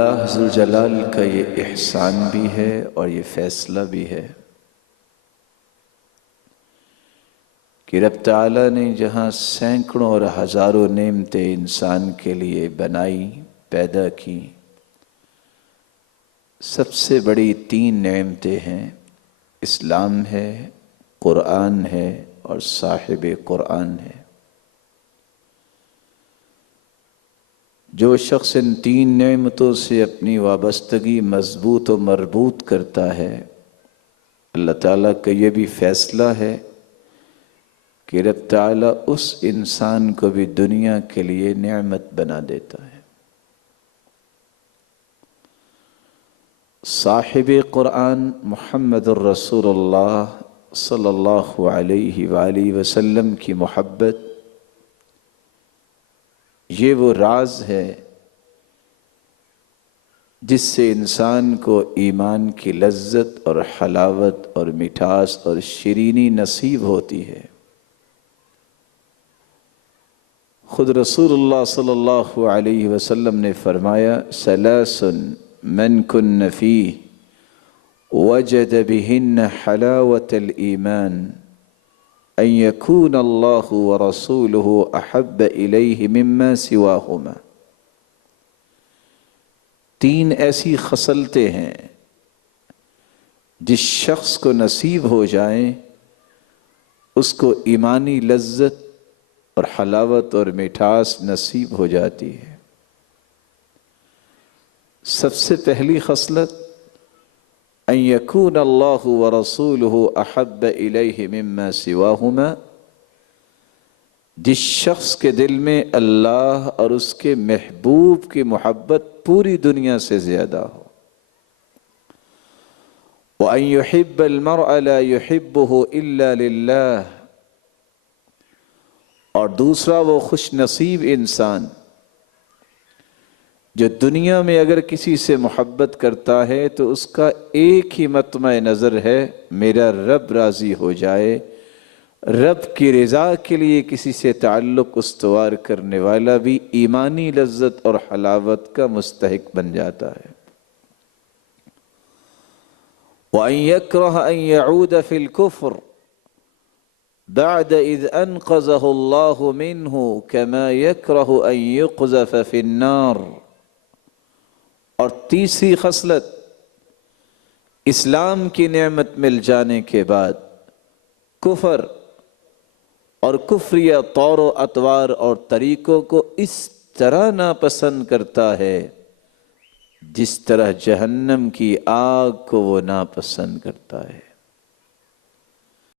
اللہ ذوالجلال کا یہ احسان بھی ہے اور یہ فیصلہ بھی ہے کہ رب تعالیٰ نے جہاں سینکڑوں اور ہزاروں نعمتیں انسان کے لیے بنائی، پیدا کی، سب سے بڑی 3 نعمتیں ہیں، اسلام ہے، قرآن ہے اور صاحب قرآن ہے۔ جو شخص ان 3 نعمتوں سے اپنی وابستگی مضبوط و مربوط کرتا ہے، اللہ تعالیٰ کا یہ بھی فیصلہ ہے کہ رب تعالیٰ اس انسان کو بھی دنیا کے لیے نعمت بنا دیتا ہے۔ صاحب قرآن محمد الرسول اللہ صلی اللہ علیہ وآلہ وسلم کی محبت، یہ وہ راز ہے جس سے انسان کو ایمان کی لذت اور حلاوت اور مٹھاس اور شیرینی نصیب ہوتی ہے۔ خود رسول اللہ صلی اللہ علیہ وسلم نے فرمایا، ثلاث من کن فیہ وجد بہن حلاوت الایمان ان یکون اللہ ورسولہ احب الیہ مما سواہما۔ 3 ایسی خصلتیں ہیں جس شخص کو نصیب ہو جائیں اس کو ایمانی لذت اور حلاوت اور مٹھاس نصیب ہو جاتی ہے۔ سب سے پہلی خصلت، ان یکون اللہ ورسولہ احب الیہ مما سواہما، جس شخص کے دل میں اللہ اور اس کے محبوب کی محبت پوری دنیا سے زیادہ ہو۔ وَأَن يُحِبَّ الْمَرْءَ لَا يُحِبُّهُ إِلَّا لِلَّهِ، اور دوسرا وہ خوش نصیب انسان جو دنیا میں اگر کسی سے محبت کرتا ہے تو اس کا ایک ہی مطمع نظر ہے، میرا رب راضی ہو جائے، رب کی رضا کے لیے کسی سے تعلق استوار کرنے والا بھی ایمانی لذت اور حلاوت کا مستحق بن جاتا ہے۔ وَأَن يَكْرَهَ أَن يَعُودَ فِي الْكُفْرِ بعد اذ انقذه اللہ منہ كما يكره ان يقذف في النار۔ اور تیسری خصلت، اسلام کی نعمت مل جانے کے بعد کفر اور کفریہ طور و اطوار اور طریقوں کو اس طرح ناپسند کرتا ہے جس طرح جہنم کی آگ کو وہ ناپسند کرتا ہے۔